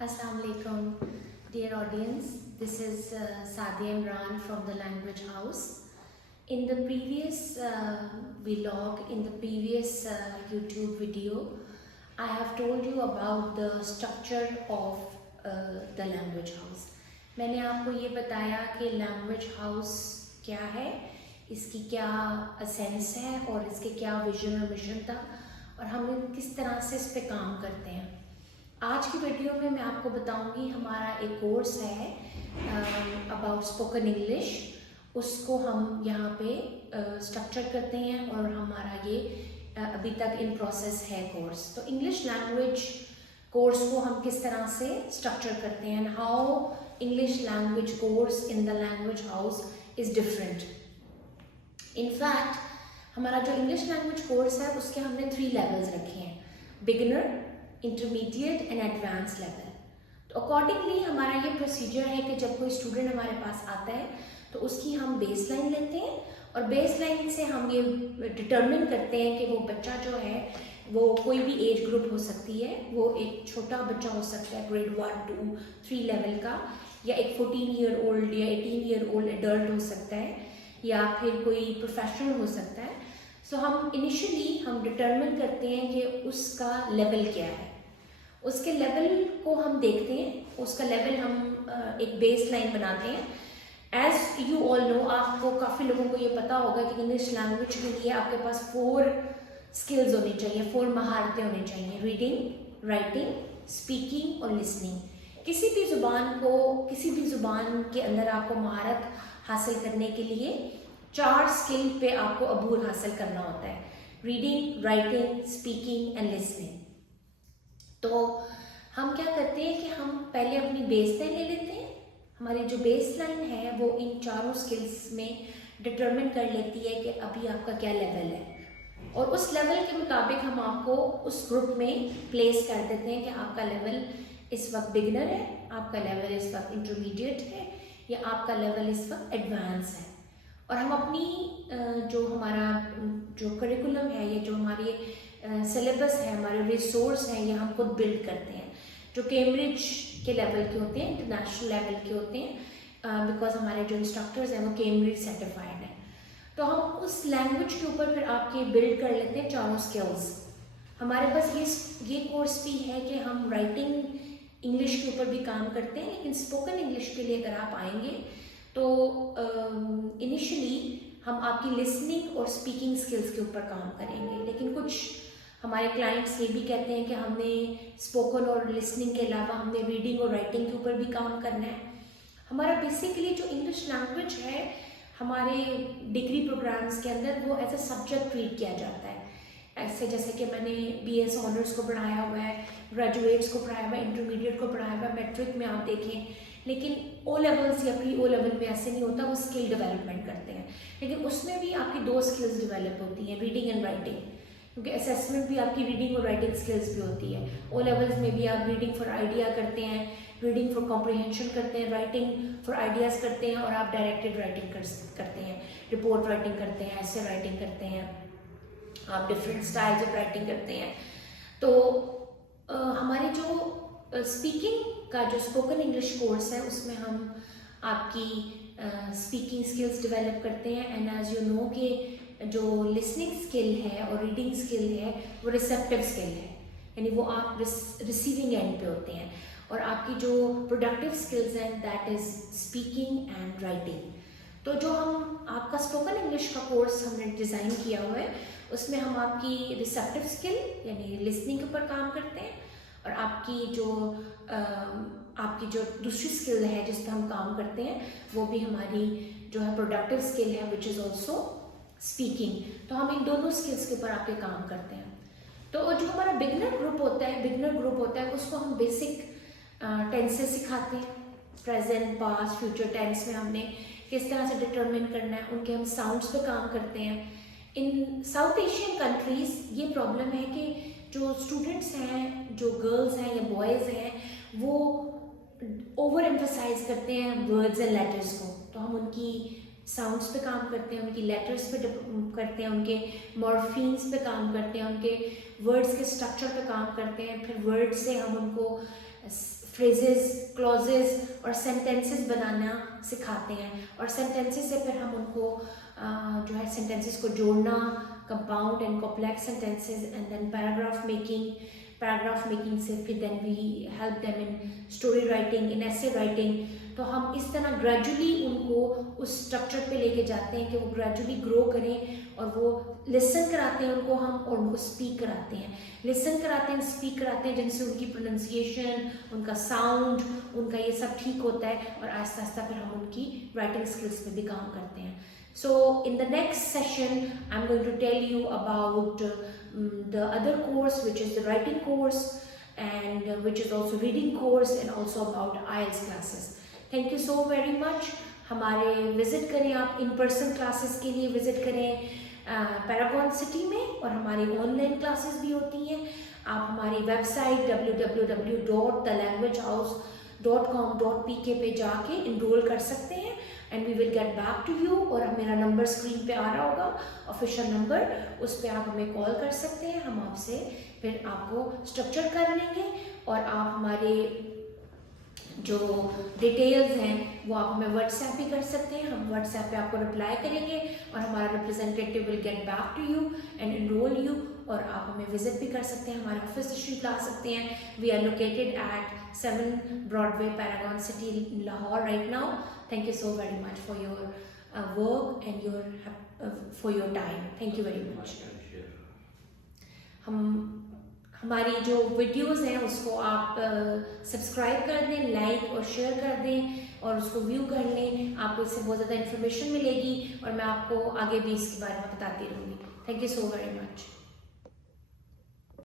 Assalamu alaikum, dear audience. This is Sadia Imran from the Language House. In the previous vlog, in the previous YouTube video, I have told you about the structure of the Language House. मैंने आपको ये बताया कि Language House क्या है, इसकी क्या असेंस है और इसके क्या विजन और मिशन था और हम किस तरह से इस पे काम करते हैं. आज की वीडियो में मैं आपको बताऊंगी हमारा एक कोर्स है अबाउट स्पोकन इंग्लिश. उसको हम यहाँ पे स्ट्रक्चर करते हैं और हमारा ये अभी तक इन प्रोसेस है कोर्स. तो इंग्लिश लैंग्वेज कोर्स को हम किस तरह से स्ट्रक्चर करते हैं and how English language course in the language house is different. In fact हमारा जो इंग्लिश लैंग्वेज कोर्स है उसके हमने 3 लेवल्स रखे हैं: beginner, intermediate and advance level. तो अकॉर्डिंगली हमारा ये प्रोसीजर है कि जब कोई स्टूडेंट हमारे पास आता है तो उसकी हम बेस लाइन लेते हैं और बेस लाइन से हम ये डिटर्मिन करते हैं कि वो बच्चा जो है वो कोई भी एज ग्रुप हो सकती है. वो एक छोटा बच्चा हो सकता है ग्रेड 1, 2, 3 लेवल का, या एक 14 ईयर ओल्ड या 18 ईयर ओल्ड एडल्ट हो सकता है, या फिर कोई प्रोफेशनल हो सकता है. सो हम इनिशियली हम डिटर्मिन करते हैं कि उसका लेवल क्या है. उसके लेवल को हम देखते हैं, उसका लेवल हम एक बेस लाइन बनाते हैं. एज यू ऑल नो, आपको काफ़ी लोगों को ये पता होगा कि इंग्लिश लैंग्वेज के लिए आपके पास 4 स्किल्स होनी चाहिए, 4 महारतें होनी चाहिए: रीडिंग, राइटिंग, स्पीकिंग और लिसनिंग. किसी भी ज़ुबान के अंदर आपको महारत हासिल करने के लिए 4 स्किल पे आपको अबूर हासिल करना होता है: reading, writing, speaking and listening. तो हम क्या करते हैं कि हम पहले अपनी बेस लाइन ले लेते हैं. हमारी जो बेस लाइन है वो इन 4 स्किल्स में डिटरमिन कर लेती है कि अभी आपका क्या लेवल है, और उस लेवल के मुताबिक हम आपको उस ग्रुप में प्लेस कर देते हैं कि आपका लेवल इस वक्त बिगिनर है, आपका लेवल इस वक्त इंटरमीडिएट है, या आपका लेवल इस वक्त एडवांस है. और हम अपनी जो हमारा जो करिकुलम है, ये जो हमारी सिलेबस है, हमारे रिसोर्स हैं, ये हम खुद बिल्ड करते हैं, जो कैम्ब्रिज के लेवल के होते हैं, इंटरनेशनल लेवल के होते हैं, बिकॉज हमारे जो इंस्ट्रक्टर्स हैं वो कैम्ब्रिज सर्टिफाइड हैं. तो हम उस लैंग्वेज के ऊपर फिर आपके बिल्ड कर लेते हैं 4 स्किल्स. हमारे पास ये कोर्स भी है कि हम राइटिंग इंग्लिश के ऊपर भी काम करते हैं, लेकिन स्पोकन इंग्लिश के लिए अगर आप आएंगे तो इनिशियली हम आपकी लिसनिंग और स्पीकिंग स्किल्स के ऊपर काम करेंगे. लेकिन कुछ हमारे क्लाइंट्स ये भी कहते हैं कि हमने स्पोकन और लिसनिंग के अलावा हमने रीडिंग और राइटिंग के ऊपर भी काम करना है. हमारा बेसिकली जो इंग्लिश लैंग्वेज है हमारे डिग्री प्रोग्राम्स के अंदर वो एज अ सब्जेक्ट ट्रीट किया जाता है. ऐसे जैसे कि मैंने BS ऑनर्स को पढ़ाया हुआ है, ग्रेजुएट्स को पढ़ाया हुआ है, इंटरमीडिएट को पढ़ाया हुआ है, मैट्रिक में आप देखें. लेकिन O लेवल्स या प्री O लेवल में ऐसे नहीं होता, वो स्किल डेवलपमेंट करते हैं. लेकिन उसमें भी आपकी 2 स्किल्स डेवलप होती हैं, रीडिंग एंड राइटिंग, क्योंकि असेसमेंट भी आपकी रीडिंग और राइटिंग स्किल्स भी होती है. O लेवल्स में भी आप रीडिंग फॉर आइडिया करते हैं, रीडिंग फॉर कॉम्प्रिहेंशन करते हैं, राइटिंग फॉर आइडियाज़ करते हैं, और आप डायरेक्टेड राइटिंग करते हैं, रिपोर्ट राइटिंग करते हैं, ऐसे राइटिंग करते हैं, आप डिफरेंट स्टाइल्स ऑफ राइटिंग करते हैं. तो हमारे जो स्पीकिंग का जो स्पोकन इंग्लिश कोर्स है उसमें हम आपकी स्पीकिंग स्किल्स डेवलप करते हैं. एंड एज यू नो कि जो लिसनिंग स्किल है और रीडिंग स्किल है वो रिसेप्टिव स्किल है, यानी वो आप रिसीविंग एंड पे होते हैं. और आपकी जो प्रोडक्टिव स्किल्स हैं that is speaking and writing. तो जो हम आपका स्पोकन इंग्लिश का कोर्स हमने डिज़ाइन किया हुआ है उसमें हम आपकी रिसेप्टिव स्किल यानी लिसनिंग के ऊपर काम करते हैं, और आपकी जो दूसरी स्किल है जिस पर हम काम करते हैं वो भी हमारी जो है प्रोडक्टिव स्किल है विच इज़ ऑल्सो स्पीकिंग. तो हम इन दोनों स्किल्स के ऊपर आपके काम करते हैं. तो जो हमारा बिगनर ग्रुप होता है उसको हम बेसिक टेंसेस सिखाते हैं. प्रेजेंट, पास्ट, फ्यूचर टेंस में हमने किस तरह से डिटरमिन करना है, उनके हम साउंड्स पे काम करते हैं. इन साउथ एशियन कंट्रीज़ ये प्रॉब्लम है कि जो स्टूडेंट्स हैं, जो गर्ल्स हैं या बॉयज़ हैं, वो ओवर एम्फसाइज करते हैं वर्ड्स एंड लेटर्स को. तो हम उनकी साउंड्स पे काम करते हैं, उनकी लेटर्स पे करते हैं, उनके मॉर्फीन्स पे काम करते हैं, उनके वर्ड्स के स्ट्रक्चर पे काम करते हैं. फिर वर्ड से हम उनको phrases, clauses اور sentences بنانا سکھاتے ہیں, اور sentences سے پھر ہم ان کو جو ہے sentences کو جوڑنا, compound and complex sentences, and then paragraph making سے پھر then we help them in story writing, in essay writing. تو ہم اس طرح گریجولی ان کو اس اسٹرکچر پہ لے کے جاتے ہیں کہ وہ گریجولی گرو کریں, اور وہ لسن کراتے ہیں ان کو ہم, اور ان کو اسپیک کراتے ہیں, لسن کراتے ہیں, اسپیک کراتے ہیں, جن سے ان کی پروننسیشن, ان کا ساؤنڈ, ان کا یہ سب ٹھیک ہوتا ہے, اور آہستہ آہستہ پھر ہم ان کی رائٹنگ اسکلس پہ بھی کام کرتے ہیں. So in the next session I'm going to tell you about the other course, which is the writing course, and which is also reading course, and also about IELTS classes. Thank you so very much. ہمارے visit کریں آپ, in person classes کے لیے visit کریں paragon city میں, اور ہماری on line classes بھی ہوتی ہیں. آپ ہماری ویب سائٹ www.thelanguagehouse.com.pk پہ جا کے انرول کر سکتے ہیں, and we will get back to you. اور میرا نمبر اسکرین پہ آ رہا ہوگا, آفیشیل نمبر, اس پہ آپ ہمیں کال کر سکتے ہیں. ہم آپ سے پھر آپ کو اسٹرکچر کر لیں گے, اور آپ ہمارے جو ڈیٹیلز ہیں وہ آپ ہمیں واٹس ایپ بھی کر سکتے ہیں. ہم واٹس ایپ پہ آپ کو رپلائی کریں گے, اور ہمارا representative will get back to you and enrol you. اور آپ ہمیں وزٹ بھی کر سکتے ہیں, ہمارے آفس تشریف لا سکتے ہیں. We are located at 7 broadway Paragon City Lahore right now. Thank you so very much for your work and for your time. Thank you very much. ہماری جو ویڈیوز ہیں اس کو آپ سبسکرائب کر دیں, لائک اور شیئر کر دیں, اور اس کو ویو کر لیں. آپ کو اس سے بہت زیادہ انفارمیشن ملے گی, اور میں آپ کو آگے بھی اس کے بارے میں بتاتی رہوں گی. Thank you so very much.